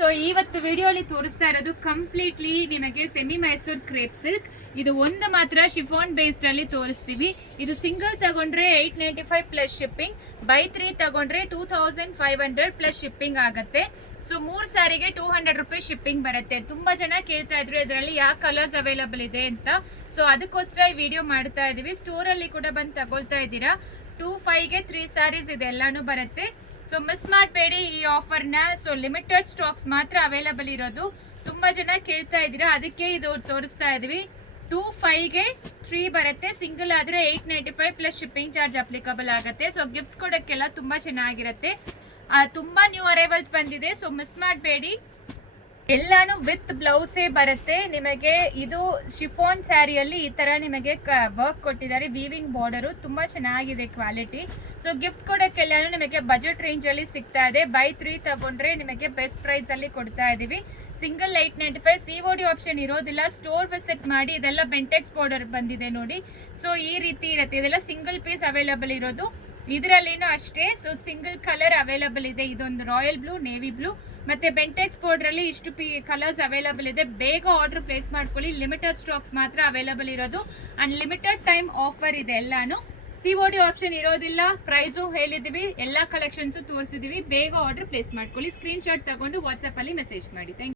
So ಇವತ್ತು ವಿಡಿಯೋಲಿ ತೋರಿಸ್ತಾ ಇರೋದು ಕಂಪ್ಲೀಟ್ಲಿ ನಿಮಗೆ ಸೆಮಿ ಮೈಸೂರ್ ಕ್ರೇಪ್ ಸಿಲ್ಕ್. ಇದು ಒಂದು ಮಾತ್ರ ಶಿಫಾನ್ ಬೇಸ್ಡ್ ಅಲ್ಲಿ ತೋರಿಸ್ತೀವಿ. ಇದು ಸಿಂಗಲ್ ತಗೊಂಡ್ರೆ 895 ಪ್ಲಸ್ ಶಿಪ್ಪಿಂಗ್, ಬೈ 3 ತಗೊಂಡ್ರೆ 2500 ಪ್ಲಸ್ ಶಿಪ್ಪಿಂಗ್ ಆಗುತ್ತೆ. ಸೊ 3 ಸಾರಿಗೆ 200 ರೂಪೀಸ್ ಶಿಪ್ಪಿಂಗ್ ಬರುತ್ತೆ. ತುಂಬಾ ಜನ ಕೇಳ್ತಾ ಇದ್ರು ಇದರಲ್ಲಿ ಯಾವ ಕಲರ್ಸ್ ಅವೈಲಬಲ್ ಇದೆ ಅಂತ. ಸೊ ಅದಕ್ಕೋಸ್ಕರ ಈ ವಿಡಿಯೋ ಮಾಡ್ತಾ ಇದೀವಿ. ಸ್ಟೋರ್ ಅಲ್ಲಿ ಕೂಡ ಬಂದು ತಗೊಳ್ತಾ ಇದ್ದೀರಾ. 25ಗೆ 3 ಸ್ಯಾರೀಸ್ ಇದೆಲ್ಲಾನು ಬರುತ್ತೆ. ಸೊ ಮಿಸ್ ಮಾಡಬೇಡಿ ಈ ಆಫರ್ನ. ಸೊ ಲಿಮಿಟೆಡ್ ಸ್ಟಾಕ್ಸ್ ಮಾತ್ರ ಅವೈಲಬಲ್ ಇರೋದು. ತುಂಬಾ ಜನ ಕೇಳ್ತಾ ಇದ್ದೀರಾ, ಅದಕ್ಕೆ ಇದು ತೋರಿಸ್ತಾ ಇದೀವಿ. 25ಗೆ 3 ಬರುತ್ತೆ. ಸಿಂಗಲ್ ಆದ್ರೆ 895 ಪ್ಲಸ್ ಶಿಪ್ಪಿಂಗ್ ಚಾರ್ಜ್ ಅಪ್ಲಿಕಬಲ್ ಆಗುತ್ತೆ. ಸೊ ಗಿಫ್ಟ್ಸ್ ಕೊಡೋಕ್ಕೆಲ್ಲ ತುಂಬಾ ಚೆನ್ನಾಗಿರುತ್ತೆ. ತುಂಬಾ ನ್ಯೂ ಅರೈವಲ್ಸ್ ಬಂದಿದೆ. ಸೊ ಮಿಸ್ ಮಾಡಬೇಡಿ. ಎಲ್ಲಾನು ವಿತ್ ಬ್ಲೌಸೇ ಬರುತ್ತೆ ನಿಮಗೆ. ಇದು ಶಿಫಾನ್ ಸ್ಯಾರಿಯಲ್ಲಿ ಈ ತರ ನಿಮಗೆ ವರ್ಕ್ ಕೊಟ್ಟಿದ್ದಾರೆ. ವೀವಿಂಗ್ ಬಾರ್ಡರ್ ತುಂಬಾ ಚೆನ್ನಾಗಿದೆ ಕ್ವಾಲಿಟಿ. ಸೊ ಗಿಫ್ಟ್ ಕೊಡೋಕ್ಕೆಲ್ಲಾನು ನಿಮಗೆ ಬಜೆಟ್ ರೇಂಜ್ ಅಲ್ಲಿ ಸಿಗ್ತಾ ಇದೆ. ಬೈ 3 ತಗೊಂಡ್ರೆ ನಿಮಗೆ ಬೆಸ್ಟ್ ಪ್ರೈಸ್ ಅಲ್ಲಿ ಕೊಡ್ತಾ ಇದೀವಿ. ಸಿಂಗಲ್ 895. COD ಆಪ್ಷನ್ ಇರೋದಿಲ್ಲ. ಸ್ಟೋರ್ ವಿಸಿಟ್ ಮಾಡಿ. ಇದೆಲ್ಲ ಬೆಂಟೆಕ್ಸ್ ಬಾರ್ಡರ್ ಬಂದಿದೆ ನೋಡಿ. ಸೊ ಈ ರೀತಿ ಇರುತ್ತೆ. ಇದೆಲ್ಲ ಸಿಂಗಲ್ ಪೀಸ್ ಅವೈಲಬಲ್ ಇರೋದು. ಇದರಲ್ಲಿನೂ ಅಷ್ಟೇ. ಸೊ ಸಿಂಗಲ್ ಕಲರ್ ಅವೈಲಬಲ್ ಇದೆ. ಇದೊಂದು ರಾಯಲ್ ಬ್ಲೂ, ನೇವಿ ಬ್ಲೂ ಮತ್ತೆ ಬೆಂಟೆಕ್ಸ್ ಬಾರ್ಡರ್ ಅಲ್ಲಿ ಇಷ್ಟು ಕಲರ್ಸ್ ಅವೈಲಬಲ್ ಇದೆ. ಬೇಗ ಆರ್ಡರ್ ಪ್ಲೇಸ್ ಮಾಡ್ಕೊಳ್ಳಿ. ಲಿಮಿಟೆಡ್ ಸ್ಟಾಕ್ಸ್ ಮಾತ್ರ ಅವೈಲಬಲ್ ಇರೋದು. ಅಂಡ್ ಲಿಮಿಟೆಡ್ ಟೈಮ್ ಆಫರ್ ಇದೆ ಎಲ್ಲಾನು. COD ಆಪ್ಷನ್ ಇರೋದಿಲ್ಲ. ಪ್ರೈಸು ಹೇಳಿದೀವಿ, ಎಲ್ಲಾ ಕಲೆಕ್ಷನ್ಸ್ ತೋರಿಸಿದೀವಿ. ಬೇಗ ಆರ್ಡರ್ ಪ್ಲೇಸ್ ಮಾಡ್ಕೊಳ್ಳಿ. ಸ್ಕ್ರೀನ್ ಶಾಟ್ ತಗೊಂಡು ವಾಟ್ಸ್ಆಪ್ ಅಲ್ಲಿ ಮೆಸೇಜ್ ಮಾಡಿ. Thank you.